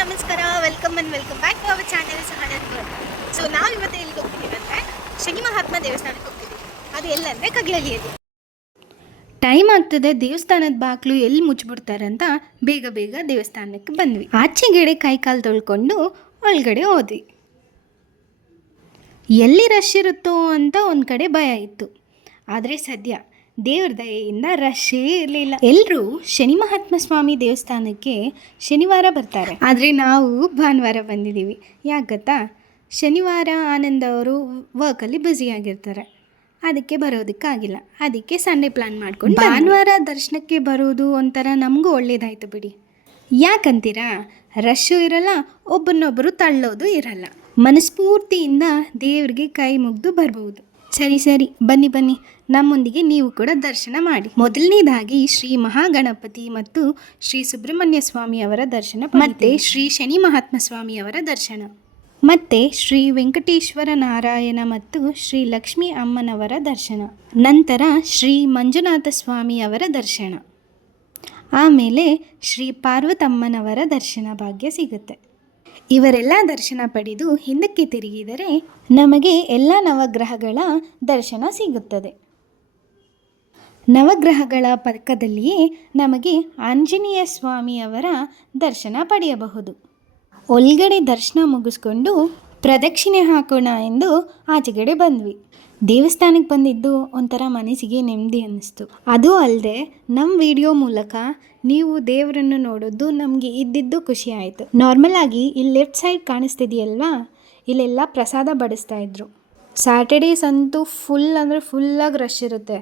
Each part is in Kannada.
ನಮಸ್ಕಾರ, welcome back to our channel ಸಹನನ್ ವರ್ಲ್ಡ್. ಸೊ ನಾವು ಇವತ್ತು ಎಲ್ಲಿಗೆ ಹೋಗ್ತಿದ್ದೀವಿ ಅಂದರೆ ಶನಿ ಮಹಾತ್ಮ ದೇವಸ್ಥಾನಕ್ಕೆ ಹೋಗ್ತಿದ್ದೀವಿ. ಅದು ಎಲ್ಲಂದರೆ ಕಗ್ಲಳ್ಳಿಯಲ್ಲಿ. ಟೈಮ್ ಆಗ್ತದೆ, ದೇವಸ್ಥಾನದ ಬಾಗಿಲು ಎಲ್ಲಿ ಮುಚ್ಚಿಬಿಡ್ತಾರೆ ಅಂತ ಬೇಗ ದೇವಸ್ಥಾನಕ್ಕೆ ಬಂದ್ವಿ. ಆಚೆಗಡೆ ಕೈಕಾಲು ತೊಳ್ಕೊಂಡು ಒಳಗಡೆ ಹೋದ್ವಿ. ಎಲ್ಲಿ ರಶ್ ಇರುತ್ತೋ ಅಂತ ಒಂದು ಕಡೆ ಭಯ ಇತ್ತು. ಆದರೆ ಸದ್ಯ ದೇವ್ರ ದಯೆಯಿಂದ ರಶ್ಶೇ ಇರಲಿಲ್ಲ. ಎಲ್ಲರೂ ಶನಿ ಮಹಾತ್ಮ ಸ್ವಾಮಿ ದೇವಸ್ಥಾನಕ್ಕೆ ಶನಿವಾರ ಬರ್ತಾರೆ, ಆದರೆ ನಾವು ಭಾನುವಾರ ಬಂದಿದ್ದೀವಿ. ಯಾಕೆ ಗೊತ್ತಾ? ಶನಿವಾರ ಆನಂದ್ ಅವರು ವರ್ಕಲ್ಲಿ ಬ್ಯುಸಿಯಾಗಿರ್ತಾರೆ, ಅದಕ್ಕೆ ಬರೋದಕ್ಕಾಗಿಲ್ಲ. ಅದಕ್ಕೆ ಸಂಡೇ ಪ್ಲ್ಯಾನ್ ಮಾಡ್ಕೊಂಡು ಭಾನುವಾರ ದರ್ಶನಕ್ಕೆ ಬರೋದು ಒಂಥರ ನಮಗೂ ಒಳ್ಳೇದಾಯ್ತು ಬಿಡಿ. ಯಾಕಂತೀರಾ? ರಶ್ಶು ಇರಲ್ಲ, ಒಬ್ಬರನ್ನೊಬ್ಬರು ತಳ್ಳೋದು ಇರಲ್ಲ. ಮನಸ್ಫೂರ್ತಿಯಿಂದ ದೇವ್ರಿಗೆ ಕೈ ಮುಗಿದು ಬರ್ಬೋದು. ಸರಿ ಬನ್ನಿ, ನಮ್ಮೊಂದಿಗೆ ನೀವು ಕೂಡ ದರ್ಶನ ಮಾಡಿ. ಮೊದಲನೇದಾಗಿ ಶ್ರೀ ಮಹಾಗಣಪತಿ ಮತ್ತು ಶ್ರೀ ಸುಬ್ರಹ್ಮಣ್ಯ ಸ್ವಾಮಿಯವರ ದರ್ಶನ, ಮತ್ತು ಶ್ರೀ ಶನಿ ಮಹಾತ್ಮ ಸ್ವಾಮಿಯವರ ದರ್ಶನ, ಮತ್ತು ಶ್ರೀ ವೆಂಕಟೇಶ್ವರ ನಾರಾಯಣ ಮತ್ತು ಶ್ರೀ ಲಕ್ಷ್ಮೀ ಅಮ್ಮನವರ ದರ್ಶನ, ನಂತರ ಶ್ರೀ ಮಂಜುನಾಥ ಸ್ವಾಮಿಯವರ ದರ್ಶನ, ಆಮೇಲೆ ಶ್ರೀ ಪಾರ್ವತಮ್ಮನವರ ದರ್ಶನ ಭಾಗ್ಯ ಸಿಗುತ್ತೆ. ಇವರೆಲ್ಲ ದರ್ಶನ ಪಡೆದು ಹಿಂದಕ್ಕೆ ತಿರುಗಿದರೆ ನಮಗೆ ಎಲ್ಲ ನವಗ್ರಹಗಳ ದರ್ಶನ ಸಿಗುತ್ತದೆ. ನವಗ್ರಹಗಳ ಪಕ್ಕದಲ್ಲಿಯೇ ನಮಗೆ ಆಂಜನೇಯ ಸ್ವಾಮಿಯವರ ದರ್ಶನ ಪಡೆಯಬಹುದು. ಒಳಗಡೆ ದರ್ಶನ ಮುಗಿಸ್ಕೊಂಡು ಪ್ರದಕ್ಷಿಣೆ ಹಾಕೋಣ ಎಂದು ಆಚೆಗಡೆ ಬಂದ್ವಿ. ದೇವಸ್ಥಾನಕ್ಕೆ ಬಂದಿದ್ದು ಒಂಥರ ಮನಸ್ಸಿಗೆ ನೆಮ್ಮದಿ ಅನ್ನಿಸ್ತು. ಅದು ಅಲ್ಲದೆ ನಮ್ಮ ವಿಡಿಯೋ ಮೂಲಕ ನೀವು ದೇವರನ್ನು ನೋಡೋದು ನಮಗೆ ಇದ್ದಿದ್ದು ಖುಷಿ ಆಯಿತು. ನಾರ್ಮಲ್ ಆಗಿ ಇಲ್ಲಿ ಲೆಫ್ಟ್ ಸೈಡ್ ಕಾಣಿಸ್ತಿದೆಯಲ್ವಾ, ಇಲ್ಲೆಲ್ಲ ಪ್ರಸಾದ ಬಡಿಸ್ತಾ ಇದ್ರು. ಸ್ಯಾಟರ್ಡೇಸ್ ಅಂತೂ ಫುಲ್ಲಾಗಿ ರಶ್ ಇರುತ್ತೆ,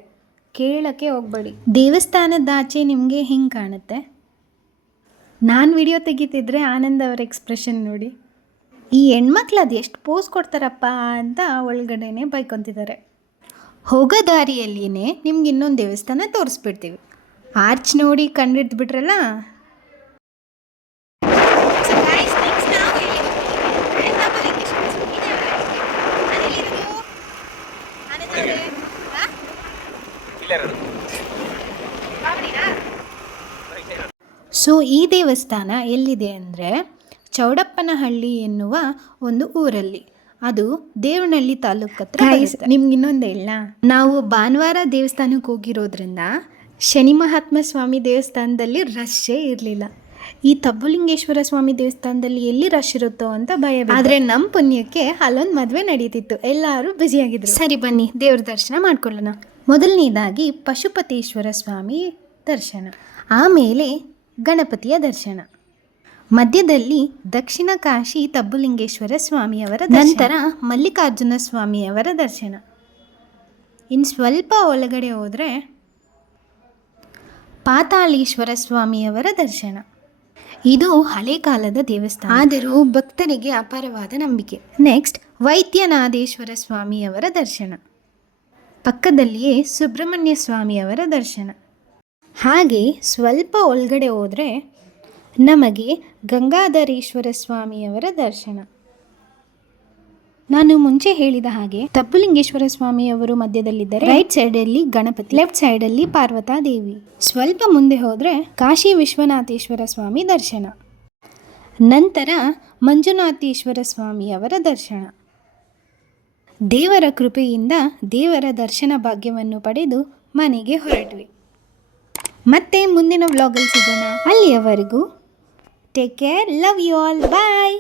ಕೇಳೋಕ್ಕೆ ಹೋಗಬೇಡಿ. ದೇವಸ್ಥಾನದ ಆಚೆ ನಿಮಗೆ ಹಿಂಗೆ ಕಾಣುತ್ತೆ. ನಾನು ವಿಡಿಯೋ ತೆಗಿತಿದ್ರೆ ಆನಂದ್ ಅವರ ಎಕ್ಸ್ಪ್ರೆಷನ್ ನೋಡಿ. ಈ ಹೆಣ್ಮಕ್ಳು ಅದು ಎಷ್ಟು ಪೋಸ್ ಕೊಡ್ತಾರಪ್ಪ ಅಂತ ಒಳಗಡೆನೆ ಬೈಕೊತಿದ್ದಾರೆ. ಹೋಗೋ ದಾರಿಯಲ್ಲಿಯೇ ನಿಮ್ಗೆ ಇನ್ನೊಂದು ದೇವಸ್ಥಾನ ತೋರಿಸ್ಬಿಡ್ತೀವಿ. ಆರ್ಚ್ ನೋಡಿ ಕಂಡಿಡ್ದು ಬಿಟ್ರಲ್ಲ. ಸೊ ಈ ದೇವಸ್ಥಾನ ಎಲ್ಲಿದೆ ಅಂದರೆ ಚೌಡಪ್ಪನಹಳ್ಳಿ ಎನ್ನುವ ಒಂದು ಊರಲ್ಲಿ, ಅದು ದೇವನಹಳ್ಳಿ ತಾಲೂಕು ಹತ್ರ. ನಿಮ್ಗೆ ಇನ್ನೊಂದು ಹೇಳ, ನಾವು ಭಾನುವಾರ ದೇವಸ್ಥಾನಕ್ಕೆ ಹೋಗಿರೋದ್ರಿಂದ ಶನಿ ಮಹಾತ್ಮ ಸ್ವಾಮಿ ದೇವಸ್ಥಾನದಲ್ಲಿ ರಶ್ಶೇ ಇರಲಿಲ್ಲ. ಈ ತಬ್ಬುಲಿಂಗೇಶ್ವರ ಸ್ವಾಮಿ ದೇವಸ್ಥಾನದಲ್ಲಿ ಎಲ್ಲಿ ರಶ್ ಇರುತ್ತೋ ಅಂತ ಭಯ. ಆದರೆ ನಮ್ಮ ಪುಣ್ಯಕ್ಕೆ ಅಲ್ಲೊಂದು ಮದುವೆ ನಡೀತಿತ್ತು, ಎಲ್ಲರೂ ಬ್ಯುಸಿಯಾಗಿದ್ರು. ಸರಿ ಬನ್ನಿ ದೇವ್ರ ದರ್ಶನ ಮಾಡ್ಕೊಳ್ಳೋಣ. ಮೊದಲನೇದಾಗಿ ಪಶುಪತೇಶ್ವರ ಸ್ವಾಮಿ ದರ್ಶನ, ಆಮೇಲೆ ಗಣಪತಿಯ ದರ್ಶನ, ಮಧ್ಯದಲ್ಲಿ ದಕ್ಷಿಣ ಕಾಶಿ ತಬ್ಬುಲಿಂಗೇಶ್ವರ ಸ್ವಾಮಿಯವರ ನಂತರ ಮಲ್ಲಿಕಾರ್ಜುನ ಸ್ವಾಮಿಯವರ ದರ್ಶನ. ಇನ್ನು ಸ್ವಲ್ಪ ಒಳಗಡೆ ಹೋದರೆ ಪಾತಾಳೇಶ್ವರ ಸ್ವಾಮಿಯವರ ದರ್ಶನ. ಇದು ಹಳೆ ಕಾಲದ ದೇವಸ್ಥಾನ, ಆದರೂ ಭಕ್ತರಿಗೆ ಅಪಾರವಾದ ನಂಬಿಕೆ. ನೆಕ್ಸ್ಟ್ ವೈದ್ಯನಾಥೇಶ್ವರ ಸ್ವಾಮಿಯವರ ದರ್ಶನ, ಪಕ್ಕದಲ್ಲಿಯೇ ಸುಬ್ರಹ್ಮಣ್ಯ ಸ್ವಾಮಿಯವರ ದರ್ಶನ. ಹಾಗೆ ಸ್ವಲ್ಪ ಒಳಗಡೆ ಹೋದರೆ ನಮಗೆ ಗಂಗಾಧರೇಶ್ವರ ಸ್ವಾಮಿಯವರ ದರ್ಶನ. ನಾನು ಮುಂಚೆ ಹೇಳಿದ ಹಾಗೆ ತಬ್ಬುಲಿಂಗೇಶ್ವರ ಸ್ವಾಮಿಯವರು ಮಧ್ಯದಲ್ಲಿದ್ದರೆ, ರೈಟ್ ಸೈಡಲ್ಲಿ ಗಣಪತಿ, ಲೆಫ್ಟ್ ಸೈಡಲ್ಲಿ ಪಾರ್ವತಾ ದೇವಿ. ಸ್ವಲ್ಪ ಮುಂದೆ ಹೋದರೆ ಕಾಶಿ ವಿಶ್ವನಾಥೇಶ್ವರ ಸ್ವಾಮಿ ದರ್ಶನ, ನಂತರ ಮಂಜುನಾಥೇಶ್ವರ ಸ್ವಾಮಿಯವರ ದರ್ಶನ. ದೇವರ ಕೃಪೆಯಿಂದ ದೇವರ ದರ್ಶನ ಭಾಗ್ಯವನ್ನು ಪಡೆದು ಮನೆಗೆ ಹೊರಟ್ವಿ. ಮತ್ತೆ ಮುಂದಿನ ವ್ಲಾಗಲ್ಲಿ ಸಿಗೋಣ. ಅಲ್ಲಿಯವರೆಗೂ take care, love you all, bye.